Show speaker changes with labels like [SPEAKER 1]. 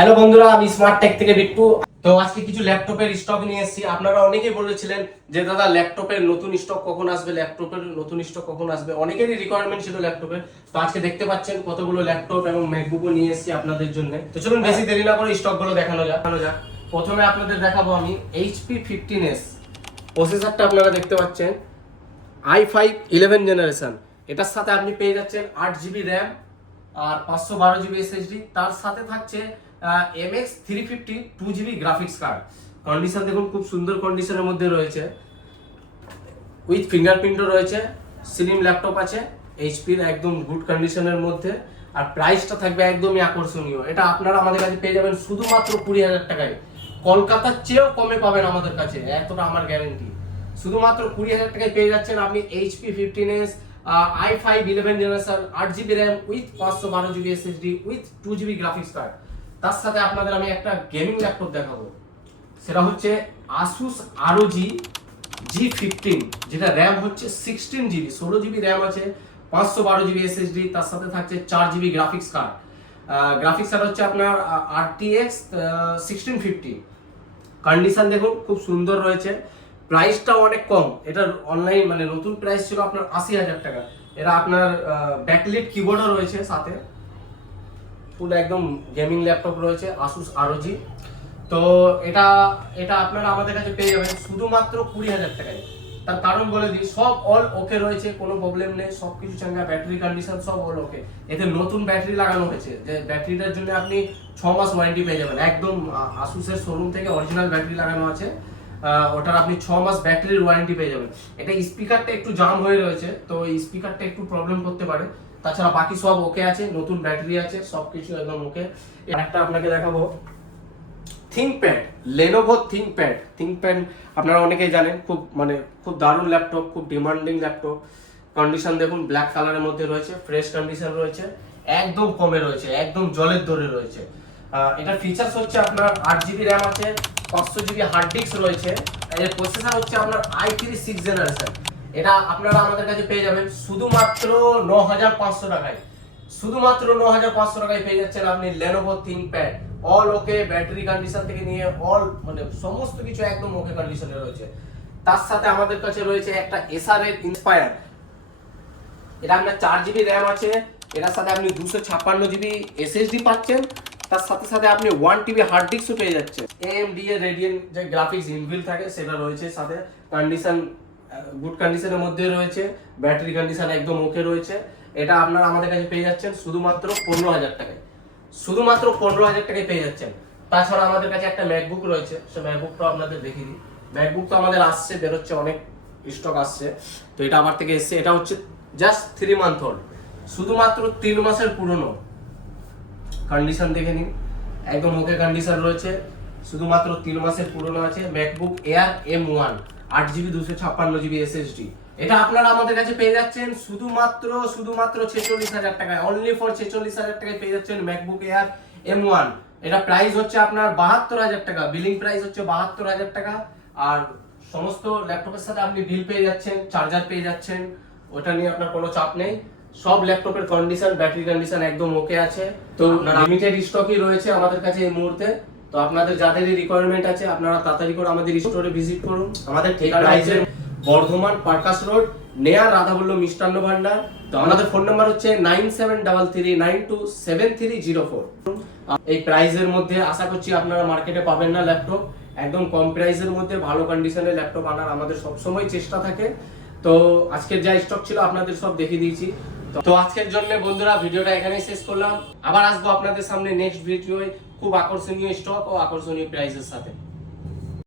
[SPEAKER 1] Hello বন্ধুরা, আমি smart take থেকে বিট্টু। তো আজকে কিছু ল্যাপটপের স্টক নিয়ে এসেছি। আপনারা অনেকেই বলেছিলেন যে, দাদা, ল্যাপটপের নতুন স্টক কখন আসবে? ল্যাপটপের নতুন স্টক কখন আসবে? অনেকেরই রিকোয়ারমেন্ট ছিল ল্যাপটপের তো আজকে দেখতে পাচ্ছেন কতগুলো ল্যাপটপ এবং ম্যাকবুকও নিয়ে এসেছি আপনাদের জন্য। তো চলুন বেশি দেরি না করে স্টকগুলো দেখানো যাক। দেখানো যাক। প্রথমে আপনাদের দেখাবো আমি এইচপি ফিফটিন এস প্রসেসরটা আপনারা দেখতে পাচ্ছেন। আই ফাইভ ইলেভেন জেনারেশন এটার সাথে আপনি পেয়ে যাচ্ছেন আট জিবি র্যাম আর পাঁচশো বারো জিবি এসএসডি তার সাথে থাকছে M X three fifty two GB graphics card condition দেখুন, খুব সুন্দর কন্ডিশনের মধ্যে রয়েছে। উইথ ফিঙ্গারপ্রিন্টও রয়েছে স্লিম ল্যাপটপ আছে এইচপির একদম গুড কন্ডিশনের মধ্যে। আর প্রাইসটা থাকবে একদমই আকর্ষণীয়। এটা আপনারা আমাদের কাছে পেয়ে যাবেন শুধুমাত্র কুড়ি হাজার টাকায়। কলকাতার চেয়েও কমে পাবেন আমাদের কাছে, এতটা আমার গ্যারেন্টি শুধুমাত্র কুড়ি হাজার টাকায় পেয়ে যাচ্ছেন আপনি HP fifteen S I five eleven generation আট জিবি র্যাম উইথ পাঁচশো বারো GB SSD with two GB graphics card তার সাথে আপনাদের আমি একটা গেমিং ল্যাপটপ দেখাবো। সেটা হচ্ছে Asus ROG G G fifteen যেটা র্যাম হচ্ছে সিক্সটিন জিবি ষোলো জিবি র্যাম আছে, পাঁচশো বারো জিবি এসএসডি তার সাথে থাকছে চার GB graphics card graphics card হচ্ছে আপনার আরটিএক্স সিক্সটিন ফিফটি কন্ডিশন দেখুন, খুব সুন্দর রয়েছে। প্রাইসটাও অনেক কম। এটার অনলাইন মানে নতুন প্রাইস ছিল আপনার আশি হাজার টাকা। এটা আপনার ব্যাকলিট কিবোর্ডও রয়েছে সাথে। ফুল একদম গেমিং ল্যাপটপ রয়েছে আসুস আরওজি তো এটা এটা আপনারা আমাদের কাছে পেয়ে যাবেন শুধুমাত্র কুড়ি হাজার টাকায়। তার কারণ বলে দিই, সব অল ওকে রয়েছে, কোনো প্রবলেম নেই সব কিছু চাঙ্গা ব্যাটারি কন্ডিশন সব অল ওকে এতে নতুন ব্যাটারি লাগানো হয়েছে, যে ব্যাটারিটার জন্য আপনি ছ মাস ওয়ারেন্টি পেয়ে যাবেন। একদম আসুসের শোরুম থেকে অরিজিনাল ব্যাটারি লাগানো আছে ওটার আপনি ছ মাস ব্যাটারির ওয়ারেন্টি পেয়ে যাবেন। এটা স্পিকারটা একটু জাম হয়ে রয়েছে, তো স্পিকারটা একটু প্রবলেম করতে পারে। তাছাড়া বাকি সব ওকে আছে, নতুন ব্যাটারি আছে সব কিছু একদম ওকে একটা আপনাকে দেখাবো। থিঙ্কপ্যাড লেনোভো থিঙ্কপ্যাড থিঙ্কপ্যাড আপনারা অনেকেই জানেন, খুব মানে খুব দারুণ ল্যাপটপ খুব ডিমান্ডিং ল্যাপটপ কন্ডিশন দেখুন ব্ল্যাক কালারের মধ্যে রয়েছে ফ্রেশ কন্ডিশন রয়েছে, একদম কমে রয়েছে, একদম জলের দরে রয়েছে। এটার ফিচার্স হচ্ছে আপনার আট জিবি র্যাম আছে, পাঁচশো জিবি হার্ড ডিস্ক রয়েছে, এর প্রসেসর হচ্ছে আপনার আই থ্রি সিক্স জেনারেশন এটা আপনারা আমাদের কাছে পেয়ে যাবেন। শুধুমাত্র ন হাজার পাঁচশো টাকায়। শুধুমাত্র ন হাজার পাঁচশো টাকায় পেয়ে যাচ্ছেন আপনি Lenovo ThinkPad all okay battery condition থেকে নিয়ে অল মানে সমস্ত কিছু একদম ওকে কন্ডিশনে রয়েছে। তার সাথে আমাদের কাছে রয়েছে একটা এসআর এর ইন্সপায়ার এটা আপনার চার জিবি র্যাম আছে। এটার সাথে আপনি দুশো ছাপ্পান্ন জিবি এসএসডি পাচ্ছেন। তার সাথে সাথে আপনি ওয়ান টিবি হার্ড ডিস্কও পেয়ে যাচ্ছেন। এএমডি এর রেডিয়েন যে গ্রাফিক্স ইনবিল থাকে, সেটা রয়েছে সাথে। কন্ডিশন গুড কন্ডিশনের মধ্যে রয়েছে ব্যাটারি কন্ডিশন একদম ওকে রয়েছে। এটা আপনারা আমাদের কাছে পেয়ে যাচ্ছেন শুধুমাত্র পনেরো হাজার টাকায়। শুধুমাত্র পনেরো হাজার টাকায় পেয়ে যাচ্ছেন। তাছাড়া আমাদের কাছে একটা ম্যাকবুক রয়েছে সে ম্যাকবুকটা আপনাদের দেখিয়ে দিই। ম্যাকবুক তো আমাদের আসছে, বেরোচ্ছে অনেক স্টক আসছে। তো এটা আমার থেকে এসছে, এটা হচ্ছে জাস্ট থ্রি মান্থ ওল্ড শুধুমাত্র তিন মাসের পুরনো। কন্ডিশন দেখে নিন। একদম ওকে কন্ডিশন রয়েছে। শুধুমাত্র তিন মাসের পুরনো আছে। ম্যাকবুক এয়ার এম ওয়ান আট জিবি দুশো ছাপ্পান্ন জিবি এসএসডি এটা আপনারা আমাদের কাছে পেয়ে যাচ্ছেন শুধুমাত্র শুধুমাত্র ছেচল্লিশ হাজার টাকায়। অনলি ফর ছেচল্লিশ হাজার টাকায় পেয়ে যাচ্ছেন ম্যাকবুক এয়ার এম ওয়ান এটা প্রাইস হচ্ছে আপনার বাহাত্তর হাজার টাকা। বিলিং প্রাইস হচ্ছে বাহাত্তর হাজার টাকা। আর সমস্ত ল্যাপটপের সাথে আপনি বিল পেয়ে যাচ্ছেন চার্জার পেয়ে যাচ্ছেন ওটা নিয়ে আপনার কোনো চাপ নেই। সব ল্যাপটপের কন্ডিশন ব্যাটারি কন্ডিশন একদম ওকে আছে। তো লিমিটেড স্টকই রয়েছে আমাদের কাছে এই মুহূর্তে। তো আপনাদের যাদেরই রিকোয়ারমেন্ট আছে আপনারা তাড়াতাড়ি করে আমাদের স্টোরে ভিজিট করুন। আমাদের ঠিকানা আছে বর্ধমান পার্কাস রোড নেয়ার রাধাবল্লভ মিষ্টান্ন ভান্ডার। তো আমাদের ফোন নাম্বার হচ্ছে nine seven double three nine two seven three zero four এই প্রাইসের মধ্যে আশা করছি আপনারা মার্কেটে পাবেন না ল্যাপটপ একদম কম প্রাইসের মধ্যে ভালো কন্ডিশনের ল্যাপটপ আনার আমাদের সবসময় চেষ্টা থাকে। তো আজকের যা স্টক ছিল আপনাদের সব দেখিয়ে দিয়েছি। তো আজকের জন্য বন্ধুরা ভিডিওটা এখানেই শেষ করলাম। আবার আসব আপনাদের সামনে নেক্সট ভিডিওয় খুব আকর্ষণীয় স্টক ও আকর্ষণীয় প্রাইসের সাথে।